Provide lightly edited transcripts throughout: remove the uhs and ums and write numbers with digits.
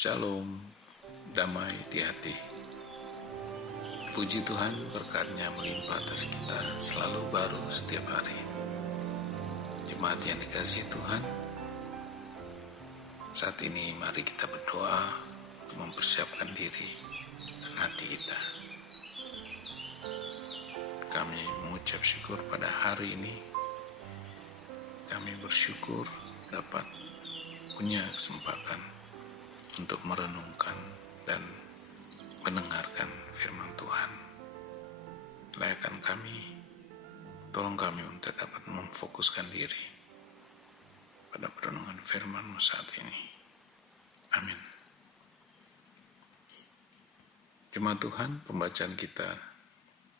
Shalom, damai di hati. Puji Tuhan, berkat-Nya melimpah atas kita, selalu baru setiap hari. Jemaat yang dikasihi Tuhan, saat ini mari kita berdoa untuk mempersiapkan diri dan hati kita. Kami mengucap syukur pada hari ini. Kami bersyukur dapat punya kesempatan untuk merenungkan dan mendengarkan firman Tuhan. Layakan kami, tolong kami untuk dapat memfokuskan diri pada perenungan firman-Mu saat ini. Amin. Jemaat Tuhan, pembacaan kita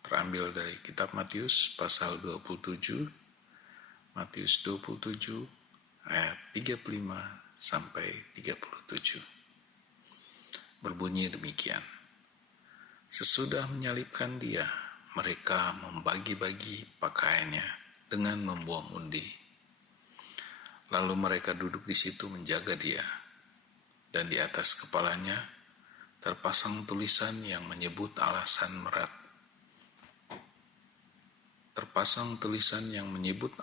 terambil dari kitab Matius pasal 27, Matius 27 ayat 35 sampai 37. Berbunyi demikian. Sesudah menyalibkan Dia, mereka membagi-bagi pakaiannya dengan membuang undi. Lalu mereka duduk di situ menjaga Dia, dan di atas kepalanya terpasang tulisan yang menyebut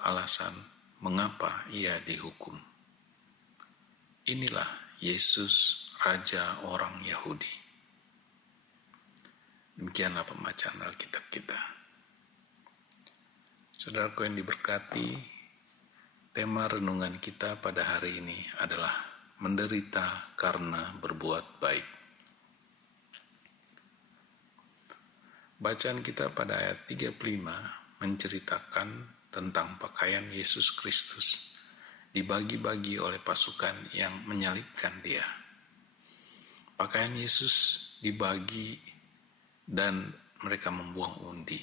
alasan mengapa Ia dihukum. Inilah Yesus, Raja orang Yahudi. Demikianlah pembacaan Alkitab kita. Saudaraku yang diberkati, tema renungan kita pada hari ini adalah menderita karena berbuat baik. Bacaan kita pada ayat 35 menceritakan tentang pakaian Yesus Kristus dibagi-bagi oleh pasukan yang menyalibkan Dia. Pakaian Yesus dibagi dan mereka membuang undi.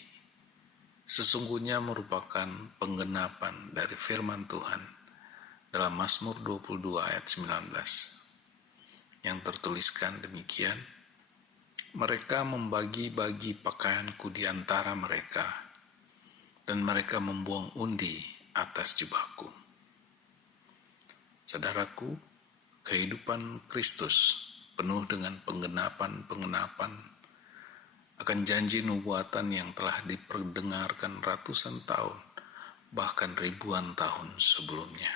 Sesungguhnya merupakan penggenapan dari firman Tuhan dalam Mazmur 22 ayat 19 yang tertuliskan demikian, mereka membagi-bagi pakaianku di antara mereka dan mereka membuang undi atas jubahku. Saudaraku, kehidupan Kristus penuh dengan penggenapan akan janji nubuatan yang telah diperdengarkan ratusan tahun, bahkan ribuan tahun sebelumnya.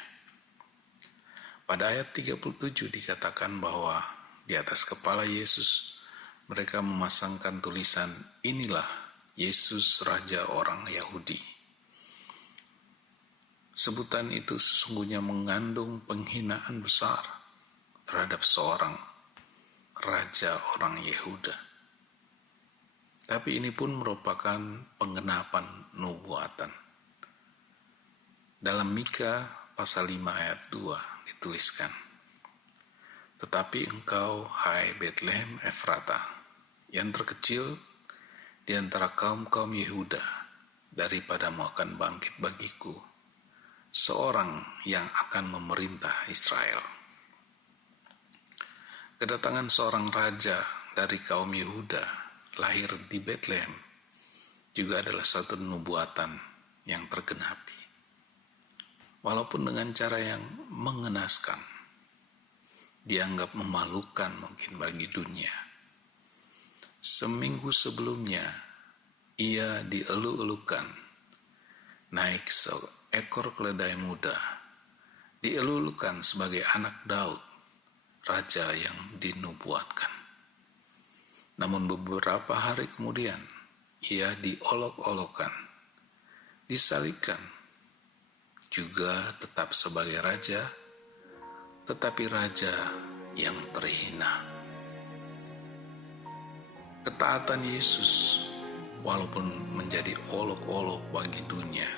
Pada ayat 37 dikatakan bahwa di atas kepala Yesus mereka memasangkan tulisan, inilah Yesus, Raja orang Yahudi. Sebutan itu sesungguhnya mengandung penghinaan besar terhadap seorang Raja orang Yehuda. Tapi ini pun merupakan penggenapan nubuatan. Dalam Mika pasal 5 ayat 2 dituliskan, tetapi engkau, hai Betlehem Efrata, yang terkecil di antara kaum-kaum Yehuda, daripadamu akan bangkit bagiku seorang yang akan memerintah Israel. Kedatangan seorang raja dari kaum Yehuda lahir di Betlehem juga adalah suatu nubuatan yang tergenapi. Walaupun dengan cara yang mengenaskan, dianggap memalukan mungkin bagi dunia. Seminggu sebelumnya, ia dielu-elukan naik seekor keledai muda, dielu-elukan sebagai anak Daud, raja yang dinubuatkan. Namun beberapa hari kemudian, ia diolok-olokkan, disalibkan, juga tetap sebagai raja, tetapi raja yang terhina. Ketaatan Yesus, walaupun menjadi olok-olok bagi dunia,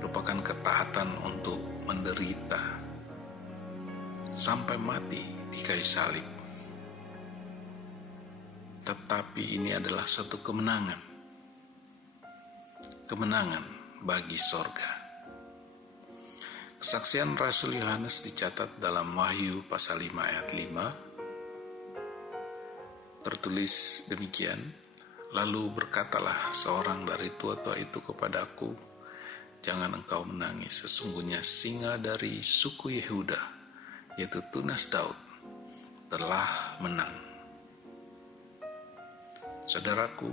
merupakan ketaatan untuk menderita sampai mati di kayu salib. Tetapi ini adalah satu kemenangan bagi sorga. Kesaksian Rasul Yohanes dicatat dalam Wahyu pasal 5 ayat 5. Tertulis demikian, lalu berkatalah seorang dari tua-tua itu kepadaku, jangan engkau menangis, sesungguhnya singa dari suku Yehuda, yaitu tunas Daud, telah menang. Saudaraku,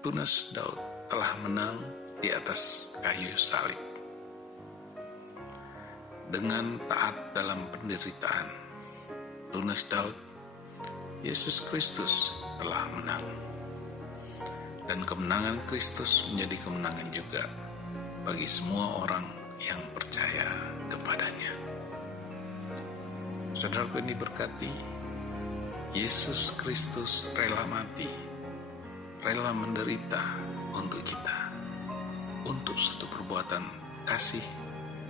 tunas Daud telah menang di atas kayu salib. Dengan taat dalam penderitaan, tunas Daud, Yesus Kristus telah menang. Dan kemenangan Kristus menjadi kemenangan juga bagi semua orang yang percaya kepadanya. Saudaraku yang diberkati, Yesus Kristus rela mati, rela menderita untuk kita, untuk suatu perbuatan kasih,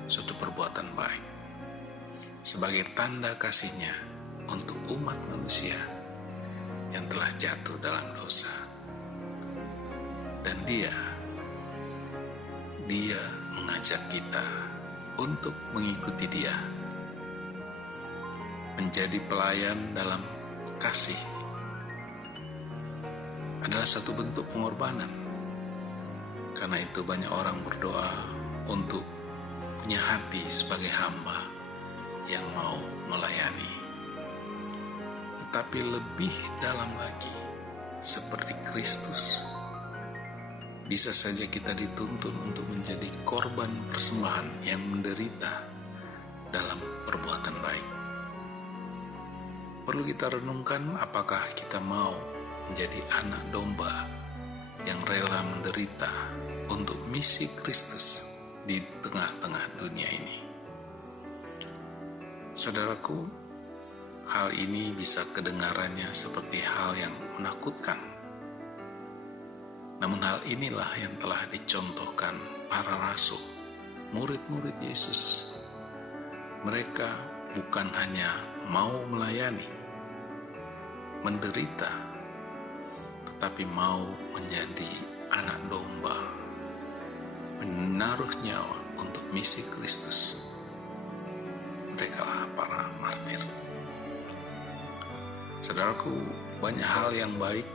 suatu perbuatan baik, sebagai tanda kasih-Nya untuk umat manusia yang telah jatuh dalam dosa. Dan Dia mengajak kita untuk mengikuti Dia, menjadi pelayan dalam kasih. Adalah satu bentuk pengorbanan. Karena itu banyak orang berdoa untuk punya hati sebagai hamba yang mau melayani. Tetapi lebih dalam lagi, seperti Kristus, bisa saja kita dituntun untuk menjadi korban persembahan yang menderita dalam perbuatan baik. Perlu kita renungkan apakah kita mau menjadi anak domba yang rela menderita untuk misi Kristus di tengah-tengah dunia ini. Saudaraku, hal ini bisa kedengarannya seperti hal yang menakutkan. Namun hal inilah yang telah dicontohkan para rasul, murid-murid Yesus. Mereka bukan hanya mau melayani, menderita, tetapi mau menjadi anak domba, menaruh nyawa untuk misi Kristus. Merekalah para martir. Saudaraku, banyak hal yang baik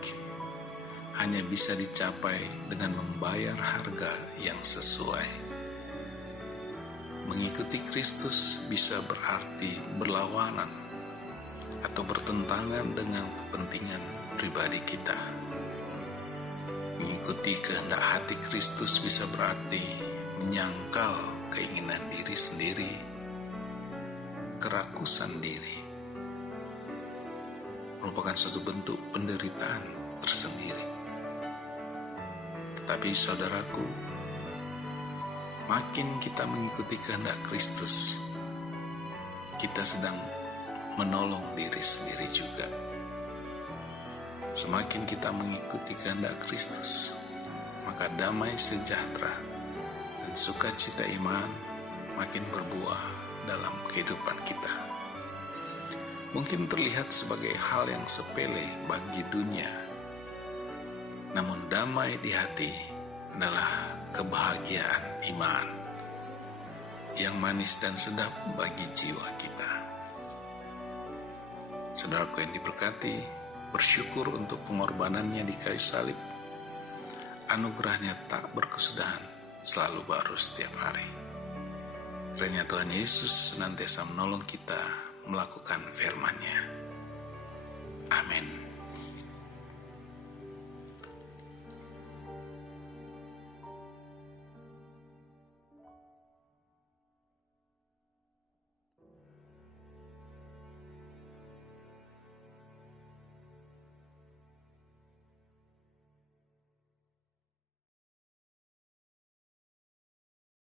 hanya bisa dicapai dengan membayar harga yang sesuai. Mengikuti Kristus bisa berarti berlawanan atau bertentangan dengan kepentingan pribadi kita. Mengikuti kehendak hati Kristus bisa berarti menyangkal keinginan diri sendiri, kerakusan diri. Merupakan suatu bentuk penderitaan tersendiri. Tetapi saudaraku, makin kita mengikuti kehendak Kristus, kita sedang menolong diri sendiri juga. Semakin kita mengikuti kehendak Kristus, maka damai sejahtera dan sukacita iman makin berbuah dalam kehidupan kita. Mungkin terlihat sebagai hal yang sepele bagi dunia, namun damai di hati adalah kebahagiaan iman yang manis dan sedap bagi jiwa kita. Saudaraku yang diberkati, bersyukur untuk pengorbanannya di kayu salib. Anugerahnya tak berkesudahan, selalu baru setiap hari. Kiranya Tuhan Yesus senantiasa menolong kita melakukan firman